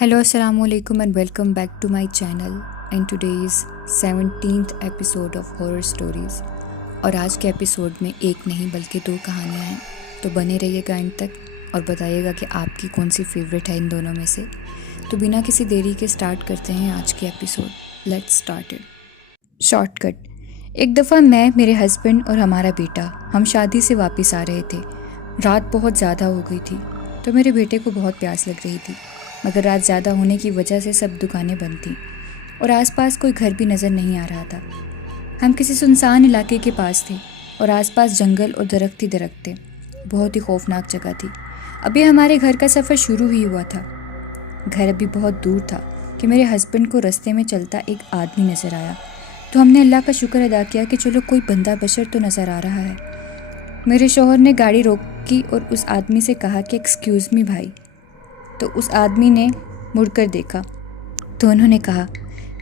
Hello, Assalamu alaikum and welcome back to my channel in today's 17th episode of Horror Stories. اور آج کے episode میں ایک نہیں بلکہ دو کہانیاں ہیں، تو بنے رہیے گا اینڈ تک اور بتائیے گا کہ آپ کی کون سی فیوریٹ ہے ان دونوں میں سے۔ تو بنا کسی دیری کے سٹارٹ کرتے ہیں آج کے episode. Let's start it. Shortcut. ایک دفعہ میں، میرے ہسبینڈ اور ہمارا بیٹا ہم شادی سے واپس آ رہے تھے۔ رات بہت زیادہ ہو گئی تھی تو میرے بیٹے کو بہت پیاس لگ رہی تھی، مگر رات زیادہ ہونے کی وجہ سے سب دکانیں بند تھیں اور آس پاس کوئی گھر بھی نظر نہیں آ رہا تھا۔ ہم کسی سنسان علاقے کے پاس تھے اور آس پاس جنگل اور درخت ہی درخت تھے۔ بہت ہی خوفناک جگہ تھی۔ ابھی ہمارے گھر کا سفر شروع ہی ہوا تھا۔ گھر ابھی بہت دور تھا کہ میرے ہسبینڈ کو رستے میں چلتا ایک آدمی نظر آیا، تو ہم نے اللہ کا شکر ادا کیا کہ چلو کوئی بندہ بشر تو نظر آ رہا ہے۔ میرے شوہر نے گاڑی روکی اور اس آدمی سے کہا کہ ایکسکیوز می بھائی، تو اس آدمی نے مڑ کر دیکھا تو انہوں نے کہا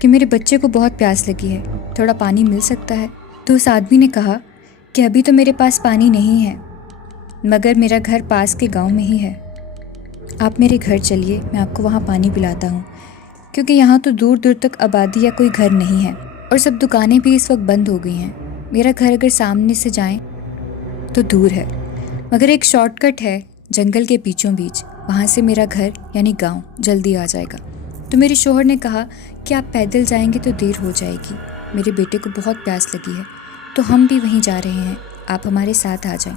کہ میرے بچے کو بہت پیاس لگی ہے، تھوڑا پانی مل سکتا ہے؟ تو اس آدمی نے کہا کہ ابھی تو میرے پاس پانی نہیں ہے، مگر میرا گھر پاس کے گاؤں میں ہی ہے، آپ میرے گھر چلیے، میں آپ کو وہاں پانی پلاتا ہوں، کیونکہ یہاں تو دور دور تک آبادی یا کوئی گھر نہیں ہے اور سب دکانیں بھی اس وقت بند ہو گئی ہیں۔ میرا گھر اگر سامنے سے جائیں تو دور ہے، مگر ایک شارٹ کٹ ہے جنگل کے بیچوں بیچ، وہاں سے میرا گھر یعنی گاؤں جلدی آ جائے گا۔ تو میرے شوہر نے کہا کہ آپ پیدل جائیں گے تو دیر ہو جائے گی، میرے بیٹے کو بہت پیاس لگی ہے، تو ہم بھی وہیں جا رہے ہیں، آپ ہمارے ساتھ آ جائیں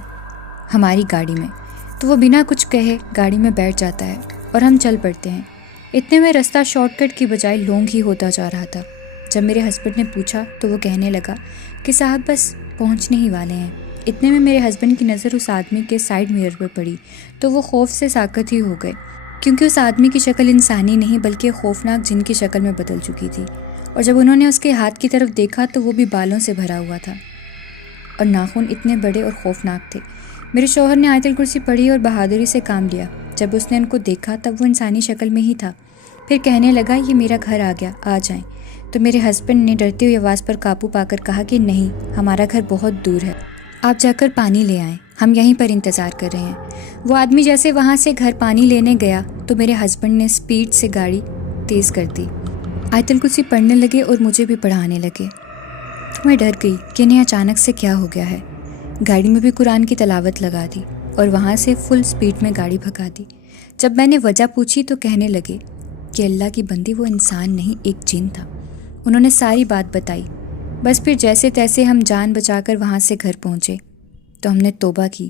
ہماری گاڑی میں۔ تو وہ بنا کچھ کہے گاڑی میں بیٹھ جاتا ہے اور ہم چل پڑتے ہیں۔ اتنے میں رستہ شارٹ کٹ کی بجائے لانگ ہی ہوتا جا رہا تھا۔ جب میرے ہسبینڈ نے پوچھا تو وہ کہنے لگا کہ صاحب بس پہنچنے ہی والے ہیں۔ اتنے میں میرے ہسبینڈ کی نظر اس آدمی کے سائیڈ میرر پر پڑی تو وہ خوف سے ساکت ہی ہو گئے، کیونکہ اس آدمی کی شکل انسانی نہیں بلکہ خوفناک جن کی شکل میں بدل چکی تھی، اور جب انہوں نے اس کے ہاتھ کی طرف دیکھا تو وہ بھی بالوں سے بھرا ہوا تھا اور ناخن اتنے بڑے اور خوفناک تھے۔ میرے شوہر نے آیت الکرسی پڑھی اور بہادری سے کام لیا۔ جب اس نے ان کو دیکھا تب وہ انسانی شکل میں ہی تھا، پھر کہنے لگا یہ میرا گھر آ گیا، آ جائیں۔ تو میرے ہسبینڈ نے ڈرتی ہوئی آواز پر قابو پا کر کہا کہ نہیں، ہمارا گھر بہت دور ہے، آپ جا کر پانی لے آئیں، ہم یہیں پر انتظار کر رہے ہیں۔ وہ آدمی جیسے وہاں سے گھر پانی لینے گیا تو میرے ہسبینڈ نے سپیڈ سے گاڑی تیز کر دی، آیت الکرسی پڑھنے لگے اور مجھے بھی پڑھانے لگے۔ میں ڈر گئی کہ انہیں اچانک سے کیا ہو گیا ہے۔ گاڑی میں بھی قرآن کی تلاوت لگا دی اور وہاں سے فل سپیڈ میں گاڑی بھگا دی۔ جب میں نے وجہ پوچھی تو کہنے لگے کہ اللہ کی بندی وہ انسان نہیں، ایک جن تھا۔ انہوں نے ساری بات بتائی۔ بس پھر جیسے تیسے ہم جان بچا کر وہاں سے گھر پہنچے تو ہم نے توبہ کی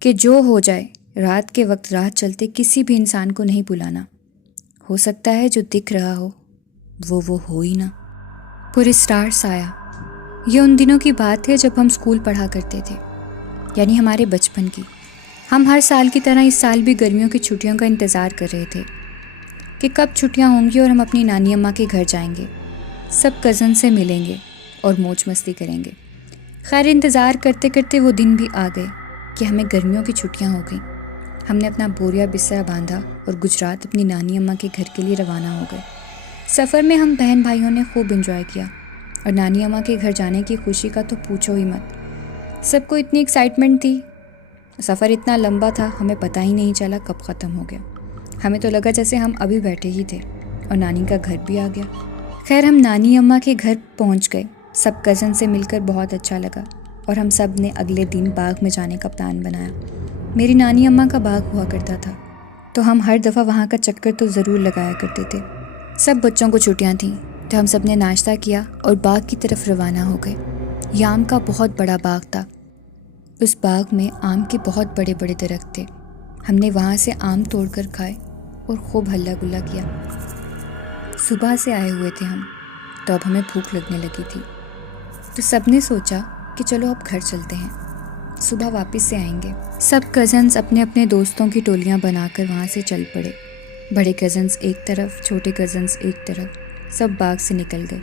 کہ جو ہو جائے رات کے وقت راہ چلتے کسی بھی انسان کو نہیں بلانا، ہو سکتا ہے جو دکھ رہا ہو وہ ہو ہی نہ۔ پر اسرار سایہ۔ یہ ان دنوں کی بات ہے جب ہم اسکول پڑھا کرتے تھے، یعنی ہمارے بچپن کی۔ ہم ہر سال کی طرح اس سال بھی گرمیوں کی چھٹیوں کا انتظار کر رہے تھے کہ کب چھٹیاں ہوں گی اور ہم اپنی نانی اماں کے گھر جائیں گے، سب کزن سے ملیں گے اور موج مستی کریں گے۔ خیر انتظار کرتے کرتے وہ دن بھی آ گئے کہ ہمیں گرمیوں کی چھٹیاں ہو گئیں۔ ہم نے اپنا بوریا بستر باندھا اور گجرات اپنی نانی اماں کے گھر کے لیے روانہ ہو گئے۔ سفر میں ہم بہن بھائیوں نے خوب انجوائے کیا اور نانی اماں کے گھر جانے کی خوشی کا تو پوچھو ہی مت۔ سب کو اتنی ایکسائٹمنٹ تھی، سفر اتنا لمبا تھا ہمیں پتہ ہی نہیں چلا کب ختم ہو گیا۔ ہمیں تو لگا جیسے ہم ابھی بیٹھے ہی تھے اور نانی کا گھر بھی آ گیا۔ خیر ہم نانی اماں کے گھر پہنچ گئے، سب کزن سے مل کر بہت اچھا لگا اور ہم سب نے اگلے دن باغ میں جانے کا پلان بنایا۔ میری نانی اماں کا باغ ہوا کرتا تھا تو ہم ہر دفعہ وہاں کا چکر تو ضرور لگایا کرتے تھے۔ سب بچوں کو چھٹیاں تھیں تو ہم سب نے ناشتہ کیا اور باغ کی طرف روانہ ہو گئے۔ یہ آم کا بہت بڑا باغ تھا، اس باغ میں آم کے بہت بڑے بڑے درخت تھے۔ ہم نے وہاں سے آم توڑ کر کھائے اور خوب ہلا گلا کیا۔ صبح سے آئے ہوئے تھے ہم، تو اب ہمیں بھوک لگنے لگی تھی، تو سب نے سوچا کہ چلو اب گھر چلتے ہیں، صبح واپس سے آئیں گے۔ سب کزنز اپنے اپنے دوستوں کی ٹولیاں بنا کر وہاں سے چل پڑے، بڑے کزنز ایک طرف، چھوٹے کزنز ایک طرف، سب باغ سے نکل گئے،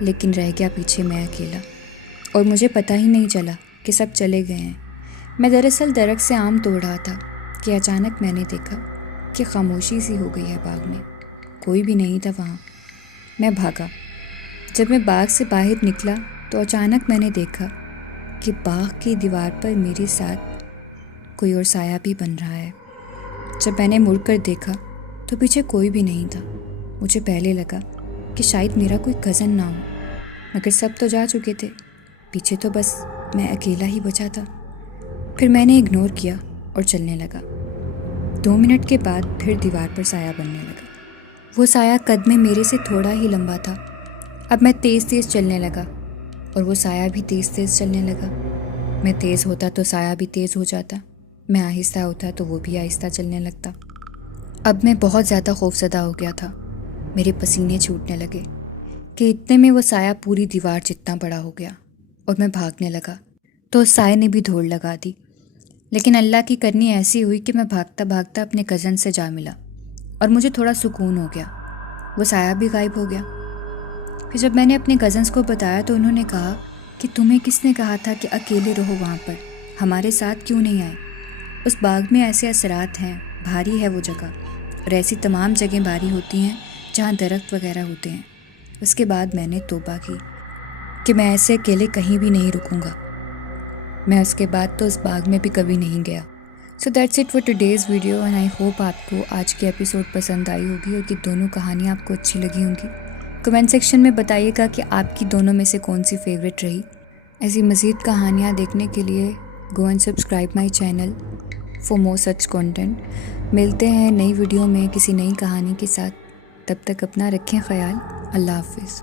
لیکن رہ گیا پیچھے میں اکیلا، اور مجھے پتہ ہی نہیں چلا کہ سب چلے گئے ہیں۔ میں دراصل درخت سے آم توڑ رہا تھا کہ اچانک میں نے دیکھا کہ خاموشی سی ہو گئی ہے باغ میں، کوئی بھی نہیں تھا وہاں۔ میں بھاگا۔ جب میں باغ سے باہر نکلا تو اچانک میں نے دیکھا کہ باغ کی دیوار پر میرے ساتھ کوئی اور سایہ بھی بن رہا ہے۔ جب میں نے مڑ کر دیکھا تو پیچھے کوئی بھی نہیں تھا۔ مجھے پہلے لگا کہ شاید میرا کوئی کزن نہ ہو، مگر سب تو جا چکے تھے، پیچھے تو بس میں اکیلا ہی بچا تھا۔ پھر میں نے اگنور کیا اور چلنے لگا۔ 2 منٹ کے بعد پھر دیوار پر سایہ بننے لگا۔ وہ سایہ قد میں میرے سے تھوڑا ہی لمبا تھا۔ اب میں تیز تیز چلنے لگا اور وہ سایہ بھی تیز تیز چلنے لگا۔ میں تیز ہوتا تو سایہ بھی تیز ہو جاتا، میں آہستہ ہوتا تو وہ بھی آہستہ چلنے لگتا۔ اب میں بہت زیادہ خوفزدہ ہو گیا تھا، میرے پسینے چھوٹنے لگے کہ اتنے میں وہ سایہ پوری دیوار جتنا بڑا ہو گیا اور میں بھاگنے لگا تو اس سایہ نے بھی دوڑ لگا دی۔ لیکن اللہ کی کرنی ایسی ہوئی کہ میں بھاگتا بھاگتا اپنے کزن سے جا ملا اور مجھے تھوڑا سکون ہو گیا، وہ سایہ بھی غائب ہو گیا۔ پھر جب میں نے اپنے کزنس کو بتایا تو انہوں نے کہا کہ تمہیں کس نے کہا تھا کہ اکیلے رہو وہاں پر، ہمارے ساتھ کیوں نہیں آئے؟ اس باغ میں ایسے اثرات ہیں، بھاری ہے وہ جگہ، اور ایسی تمام جگہیں بھاری ہوتی ہیں جہاں درخت وغیرہ ہوتے ہیں۔ اس کے بعد میں نے توبہ کی کہ میں ایسے اکیلے کہیں بھی نہیں رکوں گا۔ میں اس کے بعد تو اس باغ میں بھی کبھی نہیں گیا۔ So that's it for today's video, and I hope آپ کو آج کی ایپیسوڈ پسند آئی ہوگی اور کہ دونوں کہانیاں آپ کو اچھی لگی ہوں گی۔ کمنٹ سیکشن میں بتائیے گا کہ آپ کی دونوں میں سے کون سی فیوریٹ رہی۔ ایسی مزید کہانیاں دیکھنے کے لیے go and subscribe my channel for more such content. ملتے ہیں نئی ویڈیو میں کسی نئی کہانی کے ساتھ، تب تک اپنا رکھیں خیال۔ اللہ حافظ۔